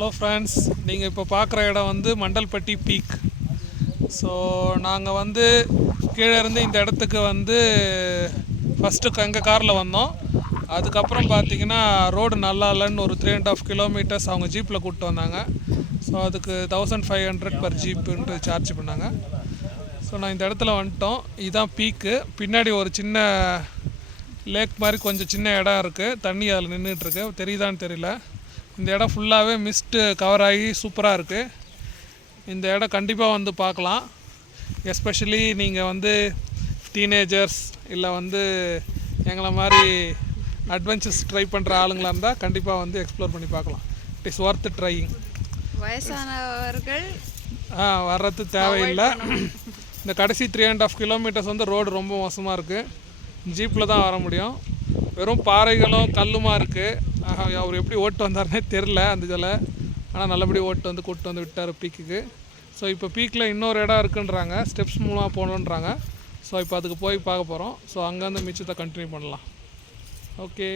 Hello friends, நீங்கள் இப்போ பார்க்குற இடம் வந்து மண்டல்பட்டி பீக். ஸோ நாங்கள் வந்து கீழே இருந்து இந்த இடத்துக்கு வந்து ஃபஸ்ட்டு எங்கள் காரில் வந்தோம். அதுக்கப்புறம் பார்த்தீங்கன்னா ரோடு நல்லா இல்லைன்னு ஒரு 3.5 கிலோமீட்டர்ஸ் அவங்க ஜீப்பில் கூப்பிட்டு வந்தாங்க. ஸோ அதுக்கு 1500 பர் ஜீப்புன்ட்டு சார்ஜ் பண்ணாங்க. ஸோ நான் இந்த இடத்துல வந்துட்டோம். இதுதான் பீக்கு. பின்னாடி ஒரு சின்ன லேக் மாதிரி கொஞ்சம் சின்ன இடம் இருக்குது. தண்ணி அதில் நின்றுட்டுருக்கு. தெரியுதான்னு தெரியல. இந்த இடம் ஃபுல்லாகவே மிஸ்ட்டு கவர் ஆகி சூப்பராக இருக்குது. இந்த இடம் கண்டிப்பாக வந்து பார்க்கலாம். எஸ்பெஷலி நீங்கள் வந்து டீனேஜர்ஸ் இல்லை வந்து எங்களை மாதிரி அட்வென்ச்சர்ஸ் ட்ரை பண்ணுற ஆளுங்களாக இருந்தால் கண்டிப்பாக வந்து எக்ஸ்ப்ளோர் பண்ணி பார்க்கலாம். It is worth trying. வயசானவர்கள் வர்றது தேவையில்லை. இந்த கடைசி 3.5 கிலோமீட்டர்ஸ் வந்து ரோடு ரொம்ப மோசமாக இருக்குது. ஜீப்பில் தான் வர முடியும். வெறும் பாறைகளும் கல்லுமா இருக்குது. அவர் எப்படி ஓட்டு வந்தார்னே தெரில அந்த இதில். ஆனால் நல்லபடியாக ஓட்டு வந்து கூப்பிட்டு வந்து விட்டார் பீக்குக்கு. ஸோ இப்போ பீக்கில் இன்னொரு இடம் இருக்குன்றாங்க, ஸ்டெப்ஸ் மூலமாக போகணுன்றாங்க. ஸோ இப்போ அதுக்கு போய் பார்க்க போகிறோம். ஸோ அங்கேருந்து மிச்சத்தை கண்டினியூ பண்ணலாம். ஓகே.